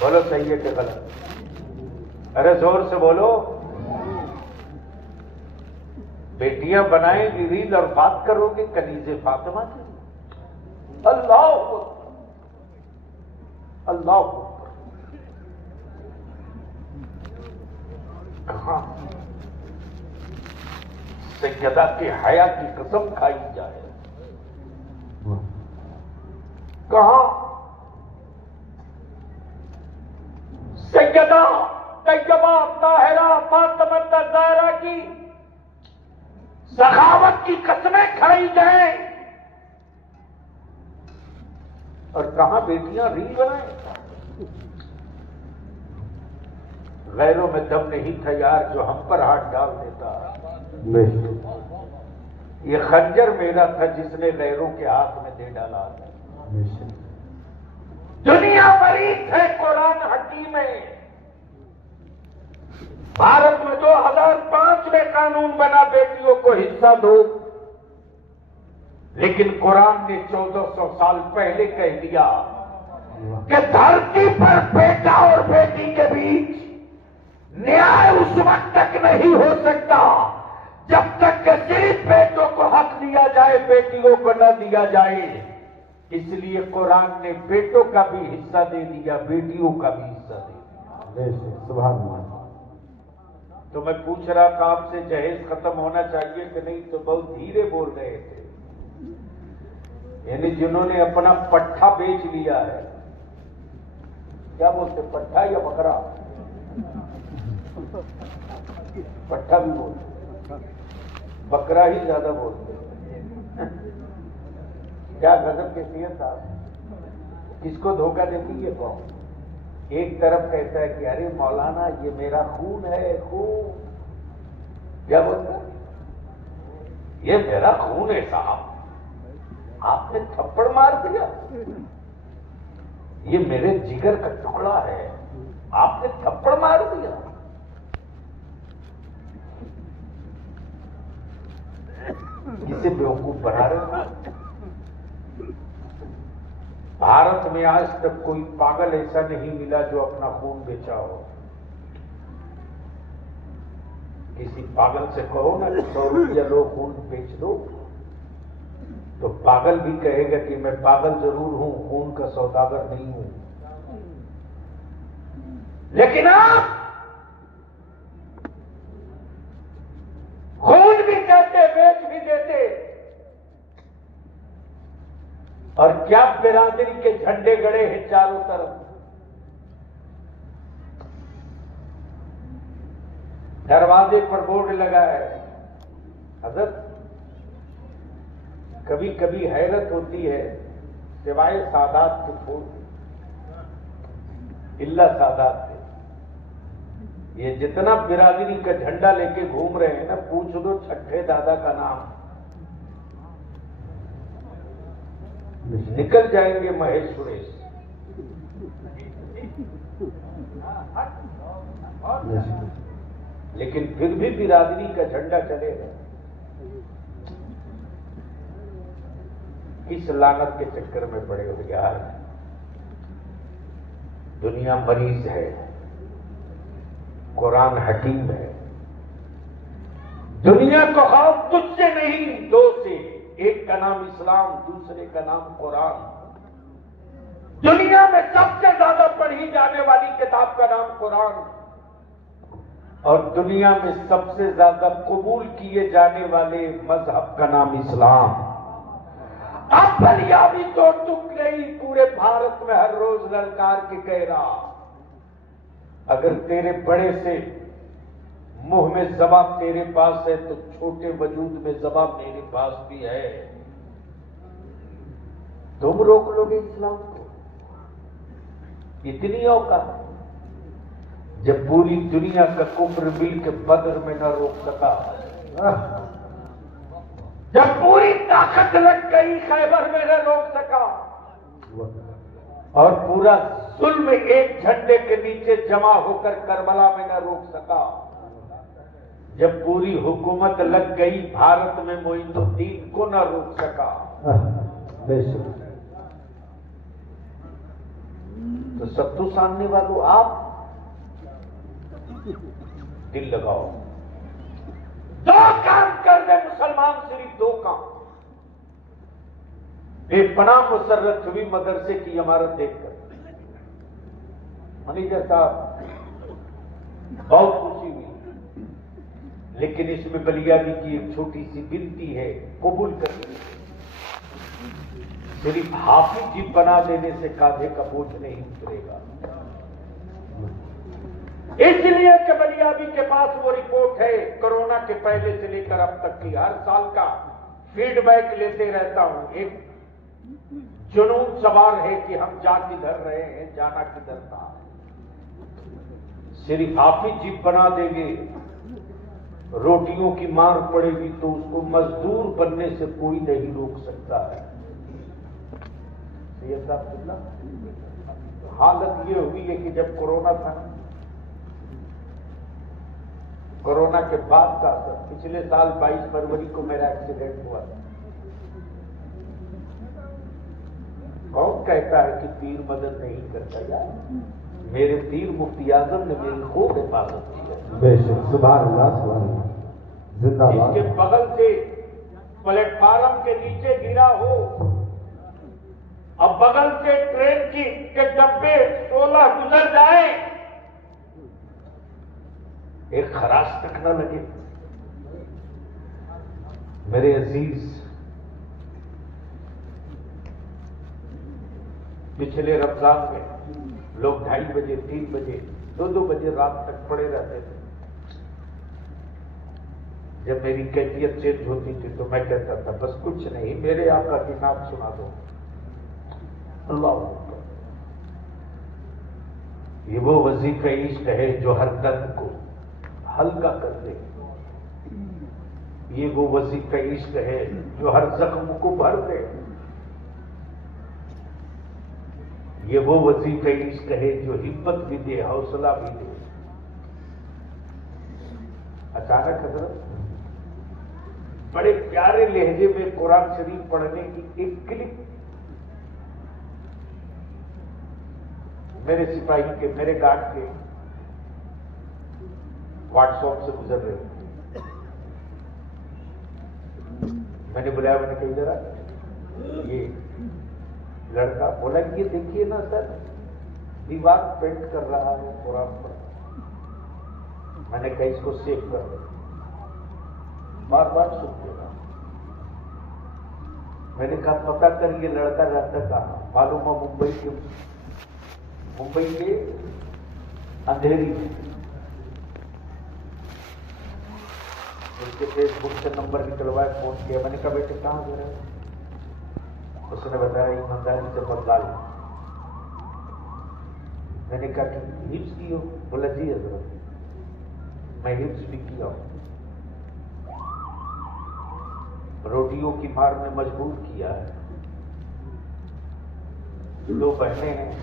بولو صحیح ہے کہ غلط؟ ارے زور سے بولو. بیٹیاں بنائیں گی ریل اور بات کرو گے کنیزے فاطمہ کی. اللہ اکبر، اللہ اکبر. کہاں سیدہ کے حیا کی قسم کھائی جائے؟ کہاں سیدہ طیبہ طاہرہ فاطمہ الزہرا کی سخاوت کی قسمیں کھائی جائیں اور کہاں بیٹیاں ریل بنائیں؟ غیروں میں دم نہیں تھا یار جو ہم پر ہاتھ ڈال دیتا. یہ خنجر میرا تھا جس نے غیروں کے ہاتھ میں دے ڈالا. دنیا مریض ہے قرآن حکیم میں. بھارت میں 2005 میں قانون بنا بیٹیوں کو حصہ دو، لیکن قرآن نے 1400 سال پہلے کہہ دیا کہ دھرتی پر بیٹا اور بیٹی کے بیچ نیائے اس وقت تک نہیں ہو سکتا جب تک کہ صرف بیٹوں کو حق دیا جائے، بیٹیوں کو نہ دیا جائے. اس لیے قرآن نے بیٹوں کا بھی حصہ دے دیا، بیٹیوں کا بھی حصہ دے دیا. سبحان اللہ. تو میں پوچھ رہا تھا آپ سے جہیز ختم ہونا چاہیے کہ نہیں، تو بہت دھیرے بول رہے تھے. یعنی جنہوں نے اپنا پٹھا بیچ لیا ہے، کیا بولتے پٹھا یا بکرا؟ پٹھا بھی بولتے، بکرا ہی زیادہ بولتے. کیا غضب کی صحت صاحب، کس کو دھوکہ دیتی ہے قوم؟ ایک طرف کہتا ہے کہ ارے مولانا یہ میرا خون ہے، خون. کیا بولتا ہے؟ یہ میرا خون ہے صاحب. آپ نے تھپڑ مار دیا. یہ میرے جگر کا ٹکڑا ہے، آپ نے تھپڑ مار دیا. کسے بیوقوف بنا رہے ہیں؟ بھارت میں آج تک کوئی پاگل ایسا نہیں ملا جو اپنا خون بیچا ہو. کسی پاگل سے کہو نا 100 روپیہ لو خون بیچ دو، تو پاگل بھی کہے گا کہ میں پاگل ضرور ہوں، خون کا سوداگر نہیں ہوں. لیکن آپ خون بھی کہتے، بیچ بھی دیتے، اور کیا برادری کے جھنڈے گڑے ہیں چاروں طرف. دروازے پر بورڈ لگا ہے. حضرت کبھی کبھی حیرت ہوتی ہے، سوائے سادات کے پھول اللہ سادات کے، یہ جتنا برادری کا جھنڈا لے کے گھوم رہے ہیں نا، پوچھ دو چھٹے دادا کا نام، نکل جائیں گے مہیش سریش. لیکن پھر بھی برادری کا جھنڈا چلے گا. کس لعنت کے چکر میں پڑے ہو یار؟ دنیا مریض ہے، قرآن حکیم ہے. دنیا کو خوف تجھ سے نہیں، دو سے، ایک کا نام اسلام، دوسرے کا نام قرآن. دنیا میں سب سے زیادہ پڑھی جانے والی کتاب کا نام قرآن، اور دنیا میں سب سے زیادہ قبول کیے جانے والے مذہب کا نام اسلام. اب بلیابی تو ٹک گئی، پورے بھارت میں ہر روز للکار کے کہہ رہا، اگر تیرے بڑے سے منہ میں زبان تیرے پاس ہے تو چھوٹے وجود میں زبان میرے پاس بھی ہے. تم روک لو گے اسلام کو؟ اتنی اوقات جب پوری دنیا کا کفر مل کے بدر میں نہ روک سکا، جب پوری طاقت لگ گئی خیبر میں نہ روک سکا، اور پورا ظلم ایک جھنڈے کے نیچے جمع ہو کر کربلا میں نہ روک سکا، جب پوری حکومت لگ گئی بھارت میں معین الدین کو نہ روک سکا، تو سب تو سامنے والوں آپ دل لگاؤ. دو کام کر دے مسلمان، صرف دو کام. بے پناہ مسرت ہوئی مدرسے کی عمارت دیکھ کر، منیجر صاحب بہت خوشی ہوئی، لیکن اس میں بلیابی کی ایک چھوٹی سی بنتی ہے، قبول کر لیجیے. صرف حافظ جی بنا دینے سے کاندھے کا بوجھ نہیں اترے گا. اس لیے کہ بلیابی کے پاس وہ رپورٹ ہے کرونا کے پہلے سے لے کر اب تک کی، ہر سال کا فیڈ بیک لیتے رہتا ہوں. ایک جنون سوار ہے کہ ہم جا کدھر رہے ہیں، جانا کدھر تھا. صرف حافظ جی بنا دیں گے، روٹیوں کی مار پڑے گی تو اس کو مزدور بننے سے کوئی نہیں روک سکتا ہے. حالت یہ ہوئی ہے کہ جب کورونا تھا، کورونا کے بعد کا اثر، پچھلے سال 22 فروری کو میرا ایکسیڈنٹ ہوا تھا. کون کہتا ہے کہ پیر مدد نہیں کرتا؟ یار میرے پیر مفتی اعظم نے میری خوب حفاظت کی ہے. بے شک، سبحان اللہ سبحان اللہ، زندہ اس باد. کے بغل سے پلیٹ فارم کے نیچے گرا ہو، اب بغل سے ٹرین کے ڈبے 16 گزر جائیں، ایک خراش تک نہ لگے. میرے عزیز، پچھلے رمضان میں لوگ 2:30 بجے 3 بجے 2 بجے رات تک پڑے رہتے تھے. جب میری کیفیت چینج ہوتی تھی تو میں کہتا تھا بس کچھ نہیں، میرے آقا کی نام سنا دو. اللہ اکبر. یہ وہ وظیفہ عشق ہے جو ہر درد کو ہلکا کر دے. یہ وہ وظیفہ عشق ہے جو ہر زخم کو بھر دے. یہ وہ وظیفہ عشق ہے جو ہمت بھی دے، حوصلہ بھی دے. اچانک حضرت بڑے پیارے لہجے میں قرآن شریف پڑھنے کی ایک کلپ میرے سپاہی کے، میرے گارڈ کے واٹس ایپ سے گزر رہے تھے. میں نے بلایا، میں نے کہا ذرا یہ لڑکا، بولا یہ دیکھیے نا سر، دیوار پینٹ کر رہا ہے قرآن پر. میں نے کہا اس کو سیو کر دیں، بار بار سنتے رہا. میں نے کہا پتہ کر یہ لڑکا رہتا کہاں. معلوم ہوا ممبئی کے اندھیری میں. اس کے فیس بک سے نمبر نکلوایا، فون کیا. میں نے کہا بیٹے کہاں گئے ہیں؟ اس نے بتایا ایمانداری سے بنگال. میں نے کہا کہ حفظ کی ہو؟ بولا جی حضرت میں حفظ بھی کیا ہوں. روٹیوں کی مار میں مجبور کیا ہے. 2 بہنیں ہیں،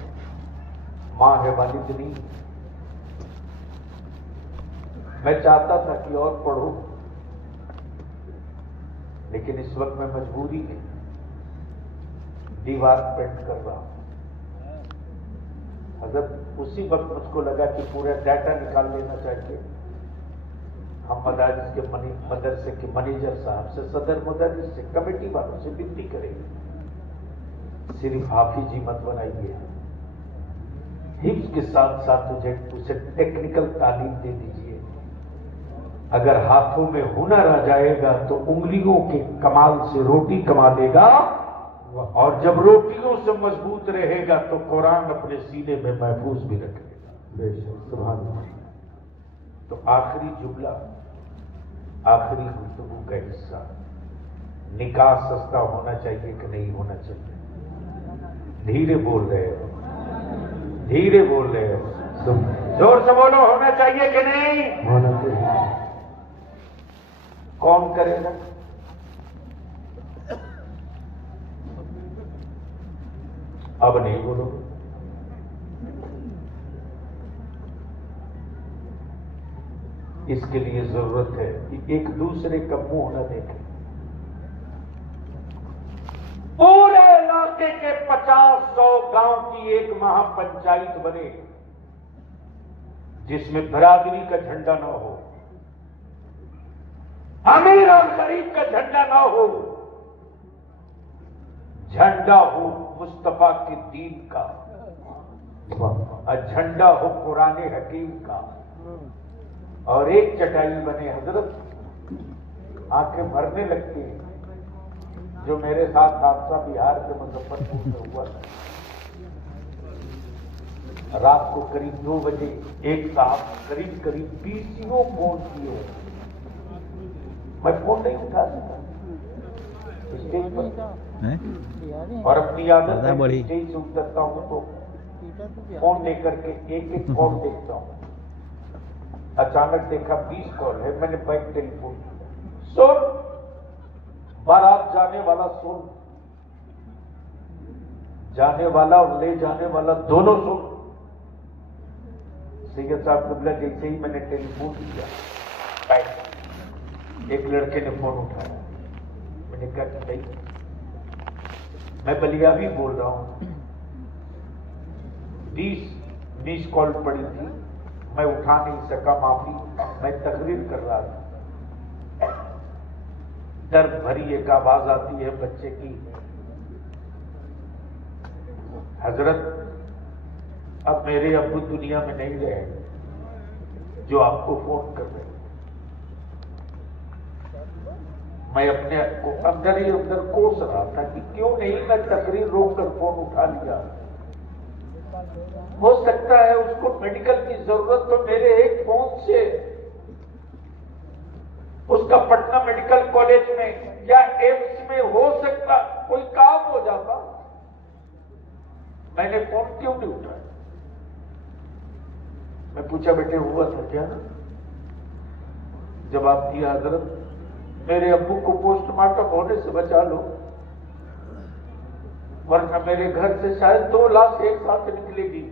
ماں ہے والد نہیں. میں چاہتا تھا کہ اور پڑھوں، لیکن اس وقت میں مجبوری ہے، دیوار پینٹ کر رہا ہوں۔ حضرت اسی وقت مجھ کو لگا کہ پورا ڈیٹا نکال لینا چاہیے۔ ہم مدارس کے مدرسے کے مینیجر صاحب سے، صدر مدرس سے، کمیٹی والوں سے بنتی کریں گے، صرف حافظ ہی مت بنائیے، حفظ کے ساتھ ساتھ اسے ٹیکنیکل تعلیم دے دیجیے۔ اگر ہاتھوں میں ہنر آ جائے گا تو انگلیوں کے کمال سے روٹی کما لے گا، اور جب روٹیوں سے مضبوط رہے گا تو قرآن اپنے سینے میں محفوظ بھی رکھے گا۔ بے شک، سبحان اللہ۔ تو آخری جملہ، آخری گفتگو کا حصہ، نکاح سستا ہونا چاہیے کہ نہیں ہونا چاہیے؟ دھیرے بول رہے ہو، دھیرے بول رہے ہو، زور سے بولو، ہونا چاہیے کہ نہیں ہونا چاہیے۔ کون کرے گا؟ اب نہیں بولو۔ اس کے لیے ضرورت ہے کہ ایک دوسرے کا منہ نہ دیکھیں۔ پورے علاقے کے 50-100 گاؤں کی ایک مہا پنچایت بنے جس میں برادری کا جھنڈا نہ ہو، امیر اور غریب کا جھنڈا نہ ہو، جھنڈا ہو مصطفیٰ کے دین کا، اور جھنڈا ہو قرآن حکیم کا، اور ایک چٹائی بنے۔ حضرت آنکھیں بھرنے لگتی ہیں۔ جو میرے ساتھ حادثہ بہار کے مظفر پور میں ہوا تھا، رات کو قریب 2 بجے ایک صاحب قریب 20 فون کیے، میں فون نہیں اٹھا سکا اسٹیج پر، اور اپنی عادت ہے اسٹیج سے اترتا ہوں تو فون لے کر کے ایک ایک کال دیکھتا ہوں۔ اچانک دیکھا 20 کال ہے، میں نے بیک ٹیلی فون کیا، سن بارات جانے والا، سن جانے والا اور لے جانے والا دونوں سن۔ سید صاحب قبلہ جیسے ہی میں نے ٹیلی فون کیا، ایک لڑکے نے فون اٹھایا، میں نے کہا کہ بھائی میں بلیابی بول رہا ہوں، 20 کال پڑی تھی، میں اٹھا نہیں سکا، معافی، میں تقریر کر رہا تھا۔ درد بھری ایک آواز آتی ہے بچے کی، حضرت اب میرے ابو دنیا میں نہیں رہے جو آپ کو فون کر رہے ہیں۔ میں اپنے کو اندر ہی اندر کوس رہا تھا کہ کیوں نہیں میں تقریر روک کر فون اٹھا لیا۔ ہو سکتا ہے اس کو میڈیکل کی ضرورت تو میرے ایک فون سے اس کا پٹنہ میڈیکل کالج میں یا ایمس میں ہو سکتا کوئی کام ہو جاتا، میں نے فون کیوں نہیں اٹھایا؟ میں پوچھا بیٹے ہوا تھا کیا؟ جواب دیا حضرت میرے ابو کو پوسٹ مارٹم ہونے سے بچا لو، ورنہ میرے گھر سے شاید 2 لاش ایک ساتھ نکلے گی۔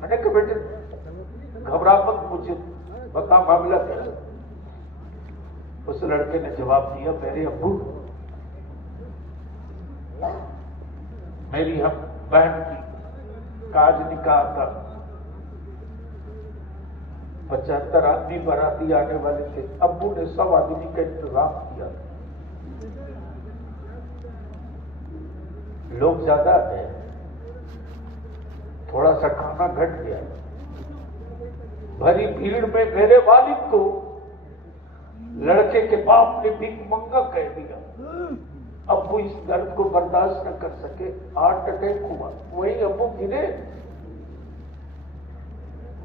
میں نے کہا بیٹے گھبرا مت، مجھے بتا معاملہ کیا۔ اس لڑکے نے جواب دیا میرے ابو میری ہم بہن کی کاج نکاح تھا، 75 آدمی باراتی آنے والے تھے، ابو نے 100 آدمی کا انتظام کیا، لوگ زیادہ ہیں، تھوڑا سا کھانا گھٹ گیا، بھری بھیڑ میں میرے والد کو لڑکے کے باپ نے بھیک منگا کہہ دیا۔ ابو اس درد کو برداشت نہ کر سکے، ہارٹ اٹیک ہوا، وہی ابو گرے۔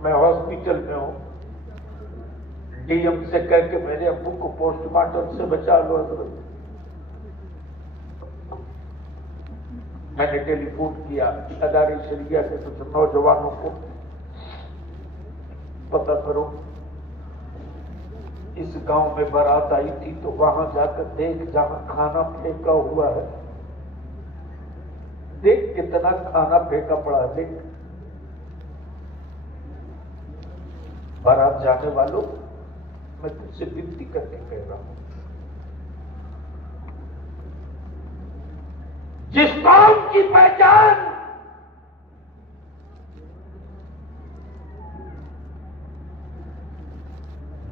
میں ہاسپٹل میں ہوں، ڈی ایم سے کہہ کے میرے ابو کو پوسٹ مارٹم سے بچا لو حضرت۔ میں نے ٹیلی فون کیا ادارے شریعہ کے کچھ نوجوانوں کو، پتہ کرو اس گاؤں میں بارات آئی تھی تو وہاں جا کر دیکھ جہاں کھانا پھینکا ہوا ہے، دیکھ کتنا کھانا پھینکا پڑا، دیکھ بارات جانے والوں، میں تم سے بنتی کر کے کہہ رہا ہوں، جس قوم کی پہچان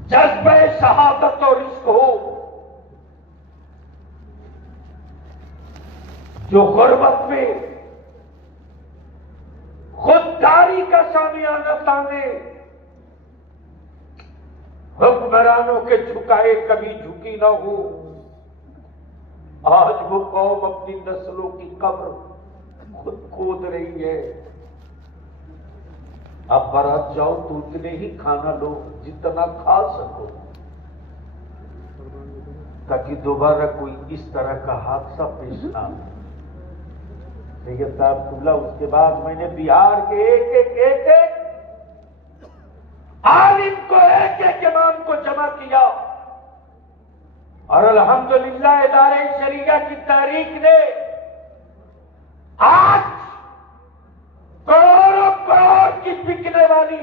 جذبہ شہادت اور عشق ہو، جو غربت میں خودداری کا شامیانہ تانے، حکمرانوں کے جھکائے کبھی جھکی نہ ہو، آج وہ قوم اپنی نسلوں کی قبر خود کھود رہی ہے۔ اب بارات جاؤ تو اتنے ہی کھانا لو جتنا کھا سکو، تاکہ دوبارہ کوئی اس طرح کا حادثہ پیش نہ ہو۔ سید صاحب اللہ، اس کے بعد میں نے بہار کے ایک عالم کو، ایک امام کو جمع کیا، اور الحمدللہ ادارے شریعہ کی تحریک نے آج کروڑوں کروڑ کی بکنے والی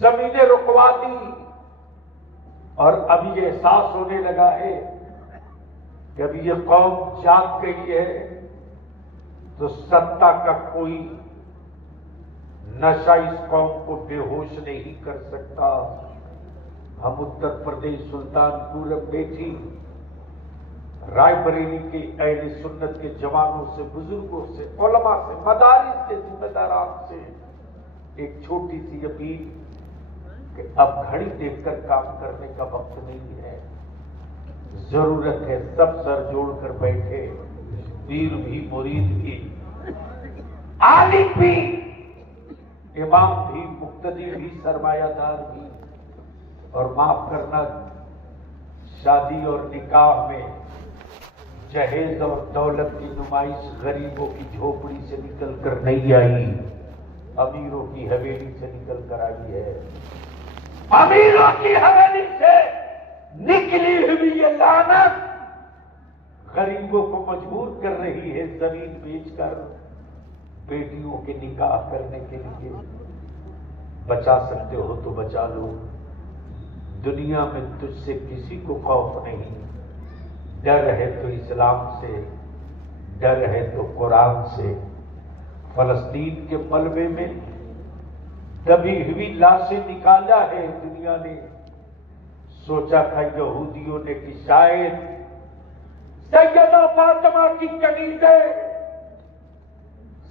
زمینیں رکوا دی، اور اب یہ احساس ہونے لگا ہے کہ اب یہ قوم جاگ گئی ہے تو ستا کا کوئی نشہ اس قوم کو بے ہوش نہیں کر سکتا۔ ہم اتر پردیش سلطان پور امیٹھی رائے بریلی کے اہل سنت کے جوانوں سے، بزرگوں سے، علماء سے، مدارس سے، ذمہ داران سے ایک چھوٹی سی اپیل کہ اب گھڑی دیکھ کر کام کرنے کا وقت نہیں ہے، ضرورت ہے سب سر جوڑ کر بیٹھے، پیر بھی، مرید بھی، عالم بھی، امام بھی، مقتدی بھی، سرمایہ دار بھی، اور معاف کرنا، شادی اور نکاح میں جہیز اور دولت کی نمائش غریبوں کی جھوپڑی سے نکل کر نہیں آئی، امیروں کی حویلی سے نکل کر آئی ہے۔ امیروں کی حویلی سے نکلی ہوئی یہ لعنت غریبوں کو مجبور کر رہی ہے زمین بیچ کر بیٹیوں کے نکاح کرنے کے لیے۔ بچا سکتے ہو تو بچا لو، دنیا میں تجھ سے کسی کو خوف نہیں، ڈر ہے تو اسلام سے، ڈر ہے تو قرآن سے۔ فلسطین کے ملبے میں دبی ہوئی لاشیں نکالا ہے دنیا نے، سوچا تھا یہودیوں نے کہ شاید سیدہ فاطمہ کی کنیزیں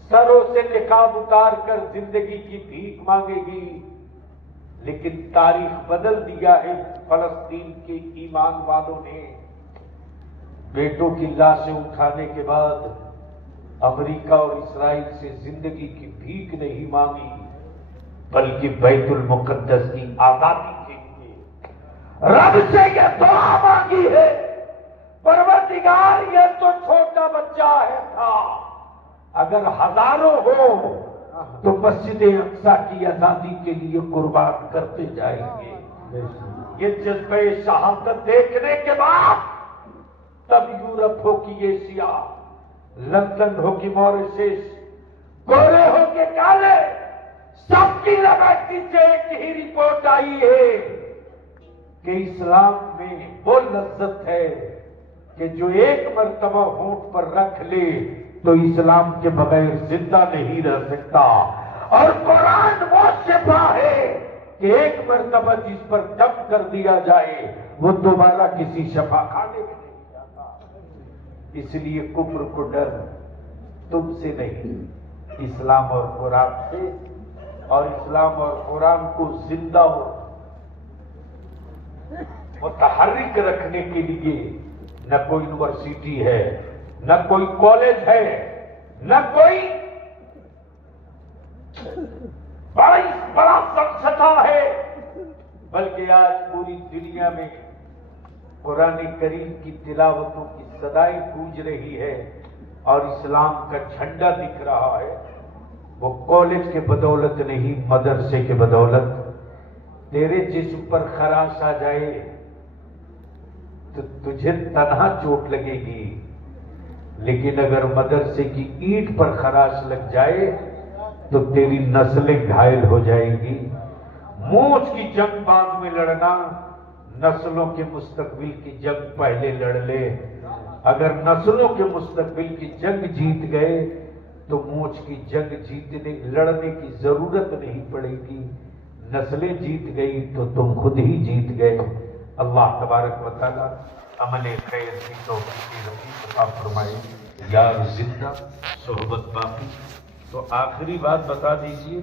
سروں سے نقاب اتار کر زندگی کی بھیک مانگے گی، لیکن تاریخ بدل دیا ہے فلسطین کے ایمان والوں نے۔ بیٹوں کی لاشیں اٹھانے کے بعد امریکہ اور اسرائیل سے زندگی کی بھیک نہیں مانگی، بلکہ بیت المقدس کی آزادی کے لیے رب سے یہ دعا مانگی ہے، پروردگار یہ تو چھوٹا بچہ ہے تھا، اگر ہزاروں ہو تو مسجد اقصیٰ کی آزادی کے لیے قربان کرتے جائیں گے۔ یہ جذبہ شہادت دیکھنے کے بعد تب یورپ ہو کہ ایشیا، لندن ہو کہ موریشس، گورے ہو کہ کالے، سب کی لگاتی سے ایک ہی رپورٹ آئی ہے کہ اسلام میں وہ لذت ہے کہ جو ایک مرتبہ ہونٹ پر رکھ لے تو اسلام کے بغیر زندہ نہیں رہ سکتا، اور قرآن وہ شفا ہے کہ ایک مرتبہ جس پر دم کر دیا جائے وہ دوبارہ کسی شفا خانے میں نہیں جاتا۔ اس لیے کفر کو ڈر تم سے نہیں، اسلام اور قرآن سے، اور اسلام اور قرآن کو زندہ اور متحرک رکھنے کے لیے نہ کوئی یونیورسٹی ہے، نہ کوئی کالج ہے، نہ کوئی بڑا سنستھا ہے، بلکہ آج پوری دنیا میں قرآن کریم کی تلاوتوں کی صدائیں گونج رہی ہے اور اسلام کا جھنڈا دکھ رہا ہے۔ وہ کالج کے بدولت نہیں، مدرسے کے بدولت۔ تیرے جسم پر خراش آ جائے تو تجھے تنہا چوٹ لگے گی، لیکن اگر مدرسے کی اینٹ پر خراش لگ جائے تو تیری نسلیں گھائل ہو جائیں گی۔ موج کی جنگ بعد میں لڑنا، نسلوں کے مستقبل کی جنگ پہلے لڑ لے۔ اگر نسلوں کے مستقبل کی جنگ جیت گئے تو موج کی جنگ لڑنے کی ضرورت نہیں پڑے گی۔ نسلیں جیت گئی تو تم خود ہی جیت گئے۔ اللہ تبارک و تعالی عمل خیر کی توفیق عطا فرمائے۔ یار زندہ صحبت باقی۔ تو آخری بات بتا دیجئے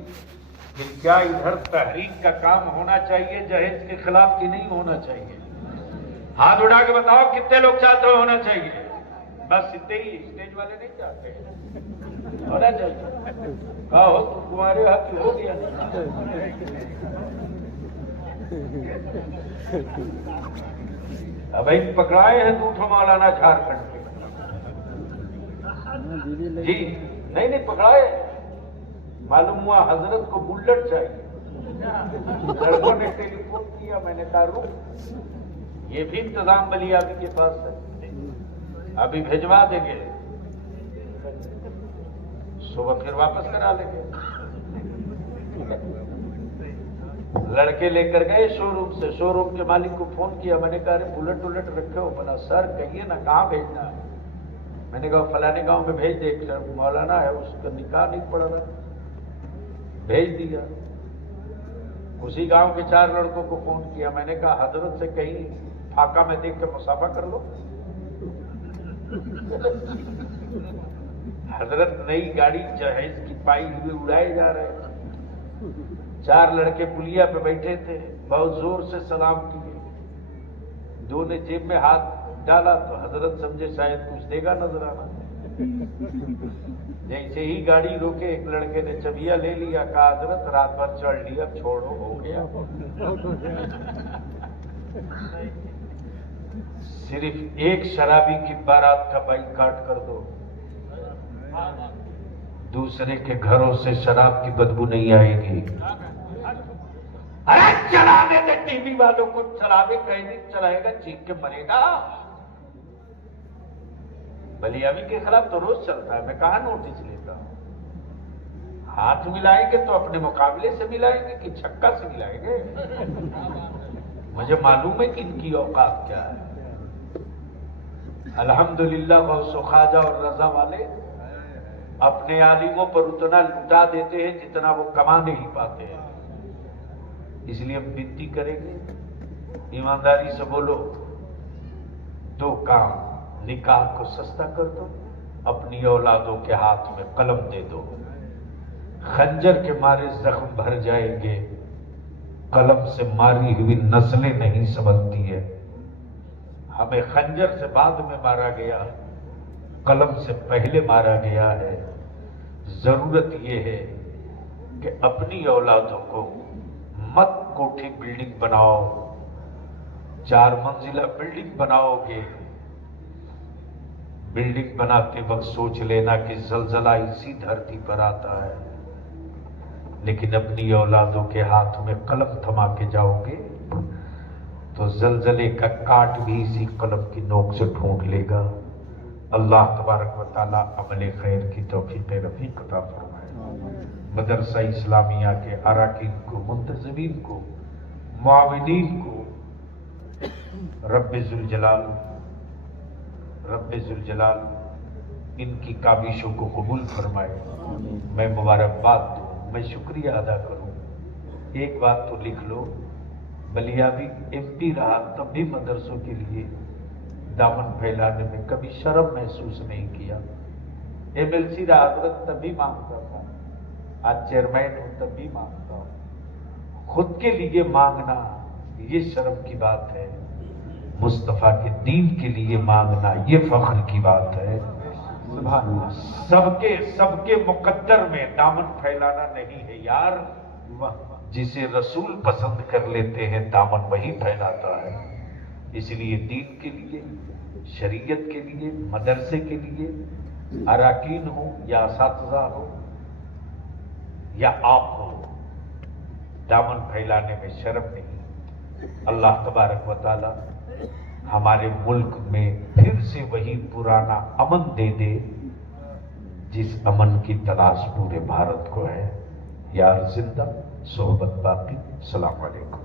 کہ کیا ادھر تحریک کا کام ہونا چاہیے جہیز کے خلاف کہ نہیں ہونا چاہیے؟ ہاتھ اٹھا کے بتاؤ کتنے لوگ چاہتے ہو ہونا چاہیے؟ بس اتنے ہی، اسٹیج والے نہیں چاہتے ہونا چاہیے۔ کہا ہو تمہارے ہاتھ ہو گیا اب پکڑائے ہیں دوٹھو مولانا جھارکھنڈ کے۔ جی نہیں پکڑائے، معلوم ہوا حضرت کو بلٹ چاہیے۔ لڑکوں نے ٹیلی فون کیا، میں نے کہا رک، یہ بھی انتظام بلی ابھی کے پاس ہے، ابھی بھجوا دیں گے، صبح پھر واپس کرا لیں گے۔ لڑکے لے کر گئے شو روم سے، شو روم کے مالک کو فون کیا، میں نے کہا بلٹ ولٹ رکھے ہو؟ بنا سر کہیے نا کہاں بھیجنا ہے؟ میں نے کہا فلانے گاؤں میں بھیج دے، ایک مولانا ہے اس کا نکاح نہیں پڑ رہا، بھیج دیا۔ اسی گاؤں کے 4 لڑکوں کو فون کیا، میں نے کہا حضرت سے کہیں فاقہ میں دیکھ کے مصافحہ کر لو۔ حضرت نئی گاڑی جہیز کی پائی ہوئے اڑائے جا رہے ہیں، 4 لڑکے پلیا پہ بیٹھے تھے، بہت زور سے سلام کیے، 2 نے جیب میں ہاتھ ڈالا تو حضرت سمجھے شاید کچھ دے گا نظر آنا۔ جیسے ہی گاڑی روکے ایک لڑکے نے چبیا لے لیا، کہا حضرت رات بھر چڑھ لیا، چھوڑو ہو گیا۔ صرف ایک شرابی کی بارات کا بائیکاٹ کر دو، دوسرے کے گھروں سے شراب کی بدبو نہیں آئے گی۔ ارے چلانے دے ٹی وی والوں کو، چلاوے کہیں نہیں چلائے گا چیخ کے مرے گا۔ بلیاوی کے خلاف تو روز چلتا ہے، میں کہاں نوٹس لیتا ہوں؟ ہاتھ ملائیں گے تو اپنے مقابلے سے ملائیں گے کہ چھکا سے ملائیں گے؟ مجھے معلوم ہے کہ ان کی اوقات کیا ہے۔ الحمدللہ غوث و خواجہ اور رضا والے اپنے عالموں پر اتنا لٹا دیتے ہیں جتنا وہ کما نہیں پاتے ہیں۔ اس لیے ہم بنتی کریں گے، ایمانداری سے بولو، 2 کام، نکاح کو سستا کر دو، اپنی اولادوں کے ہاتھ میں قلم دے دو۔ خنجر کے مارے زخم بھر جائیں گے، قلم سے ماری ہوئی نسلیں نہیں سنبھلتی ہے۔ ہمیں خنجر سے بعد میں مارا گیا، قلم سے پہلے مارا گیا ہے۔ ضرورت یہ ہے کہ اپنی اولادوں کو مت کوٹھی بلڈنگ بناؤ، 4 منزلہ بلڈنگ بناؤ گے، بلڈنگ بناتے وقت سوچ لینا کہ زلزلہ اسی دھرتی پر آتا ہے، لیکن اپنی اولادوں کے ہاتھ میں قلم تھما کے جاؤ گے تو زلزلے کا کاٹ بھی اسی قلم کی نوک سے ڈھونڈ لے گا۔ اللہ تبارک و تعالی عمل خیر کی توفیق رفیق عطا فرمائے۔ مدرسہ اسلامیہ کے اراکین کو، منتظمین کو، معاونین کو رب ذوالجلال ان کی کاوشوں کو قبول فرمائے۔ میں مبارکباد دوں، میں شکریہ ادا کروں۔ ایک بات تو لکھ لو، بلیاوی ایم پی رہا تب بھی مدرسوں کے لیے دامن پھیلانے میں کبھی شرم محسوس نہیں کیا۔ ایم ایل سی رہا حضرت تب بھی مانگتا تھا، آج چیئرمین ہوں تب بھی مانگتا ہوں۔ خود کے لیے مانگنا یہ شرم کی بات ہے، مصطفیٰ کے دین کے لیے مانگنا یہ فخر کی بات ہے۔ سبحان اللہ۔ سب کے مقدر میں دامن پھیلانا نہیں ہے یار، جسے رسول پسند کر لیتے ہیں دامن وہی پھیلاتا ہے۔ اس لیے دین کے لیے، شریعت کے لیے، مدرسے کے لیے اراکین ہو یا اساتذہ ہو یا آپ ہو، دامن پھیلانے میں شرم نہیں۔ اللہ تبارک و تعالی ہمارے ملک میں پھر سے وہی پرانا امن دے دے جس امن کی تلاش پورے بھارت کو ہے۔ یار زندہ صحبت باقی. السلام علیکم.